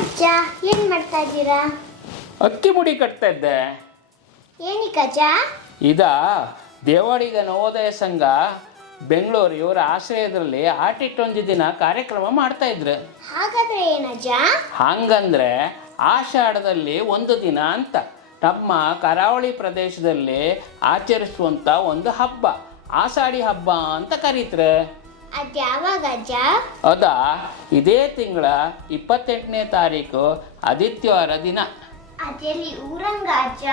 ಅಜ್ಜ ಏನ್ ಮಾಡ್ತಾ ಇದ್ದೀರಾ? ಅಕ್ಕಿ ಮುಡಿ ಕಟ್ತಾ ಇದ್ದೆ. ಏನಕ್ಕೆ ಅಜ್ಜ? ಇದ ದೇವಾಡಿಗ ನವೋದಯ ಸಂಘ ಬೆಂಗಳೂರು ಇವರ ಆಶ್ರಯದಲ್ಲಿ ಆಟಿಟ್ಟೊಂದು ದಿನ ಕಾರ್ಯಕ್ರಮ ಮಾಡ್ತಾ ಇದ್ರು. ಹಾಗಾದ್ರೆ ಏನಜ್ಜ ಹಂಗಂದ್ರೆ ಆಷಾಢದಲ್ಲಿ ಒಂದು ದಿನ ಅಂತ ನಮ್ಮ ಕರಾವಳಿ ಪ್ರದೇಶದಲ್ಲಿ ಆಚರಿಸುವಂಥ ಒಂದು ಹಬ್ಬ ಆಷಾಢಿ ಹಬ್ಬ ಅಂತ ಕರೀತಾರೆ. ಅದ್ ಇದೇ ತಿಂಗಳ ಇಪ್ಪತ್ತೆಂಟನೇ ತಾರೀಕು ಆದಿತ್ಯವಾರ ದಿನ. ಊರಂಗ ಅಲ್ಲ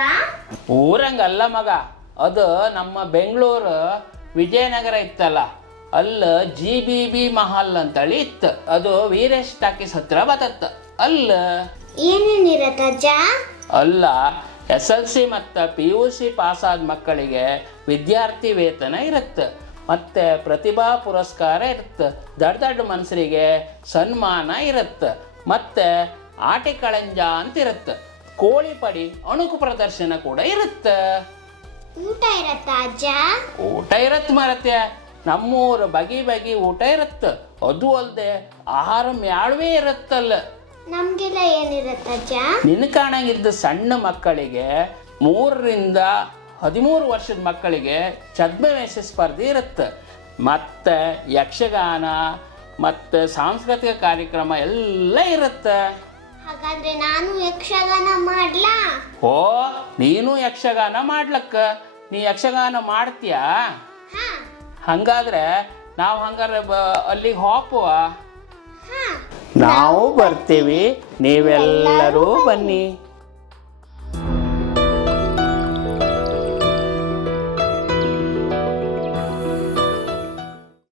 ಊರಂಗಲ್ಲ ಮಗ ಅದು ನಮ್ಮ ಬೆಂಗಳೂರು ವಿಜಯನಗರ ಇತ್ತಲ್ಲ ಅಲ್ಲ ಜಿ ಬಿ ಬಿ ಮಹಲ್ ಅಂತೇಳಿ ಇತ್ತು. ಅದು ವೀರೇಶ್ ಟಾಕೀಸ್ ಹತ್ರ ಬದತ್ತ ಅಲ್ಲ. ಅಲ್ಲ ಎಸ್ ಎಲ್ ಸಿ ಮತ್ತು ಪಿ ಯು ಸಿ ಪಾಸಾದ ಮಕ್ಕಳಿಗೆ ವಿದ್ಯಾರ್ಥಿ ವೇತನ ಇರುತ್ತೆ. ಮತ್ತು ಪ್ರತಿಭಾ ಪುರಸ್ಕಾರ ಇರುತ್ತೆ ದೊಡ್ಡ ದೊಡ್ಡ ಮನುಷ್ಯರಿಗೆ ಸನ್ಮಾನ ಇರುತ್ತೆ ಮತ್ತು ಆಟಿ ಕಳಂಜ ಅಂತ ಇರುತ್ತೆ ಕೋಳಿ ಪಡಿ ಅಣುಕು ಪ್ರದರ್ಶನ ಕೂಡ ಇರುತ್ತೆ ಊಟ ಇರತ್ತ ಅಜ್ಜ? ಊಟ ಇರತ್ತೆ ಮರತ್ಯ ನಮ್ಮೂರು ಬಗೆ ಬಗೆ ಊಟ ಇರುತ್ತೆ ಅದು ಅಲ್ಲದೆ ಆಹಾರ ಮ್ಯಾಳವೇ ಇರುತ್ತಲ್ಲ ನಮ್ಗೆಲ್ಲ ಏನಿರತ್ತ ಅಜ್ಜ? ನಿನ್ನ ಕಾಣಂಗಿದ್ದ ಸಣ್ಣ ಮಕ್ಕಳಿಗೆ ಮೂರರಿಂದ ಹದಿಮೂರು ವರ್ಷದ ಮಕ್ಕಳಿಗೆ ಛದ್ಮವೇಷ ಸ್ಪರ್ಧೆ ಇರುತ್ತೆ. ಮತ್ತು ಯಕ್ಷಗಾನ ಮತ್ತು ಸಾಂಸ್ಕೃತಿಕ ಕಾರ್ಯಕ್ರಮ ಎಲ್ಲ ಇರುತ್ತೆ. ಹಾಗಾದ್ರೆ ನಾನು ಯಕ್ಷಗಾನ ಮಾಡ್ಲಾ? ಓ ನೀನು ಯಕ್ಷಗಾನ ಮಾಡ್ಲಕ್ಕ. ನೀ ಯಕ್ಷಗಾನ ಮಾಡ್ತೀಯಾ? ಹಂಗಾದ್ರೆ ನಾವು ಹಂಗಾರೆ ಅಲ್ಲಿಗೆ ಹೋಪುವ. ಹಾ. ನಾವು ಬರ್ತೀವಿ. ನೀವೆಲ್ಲರೂ ಬನ್ನಿ.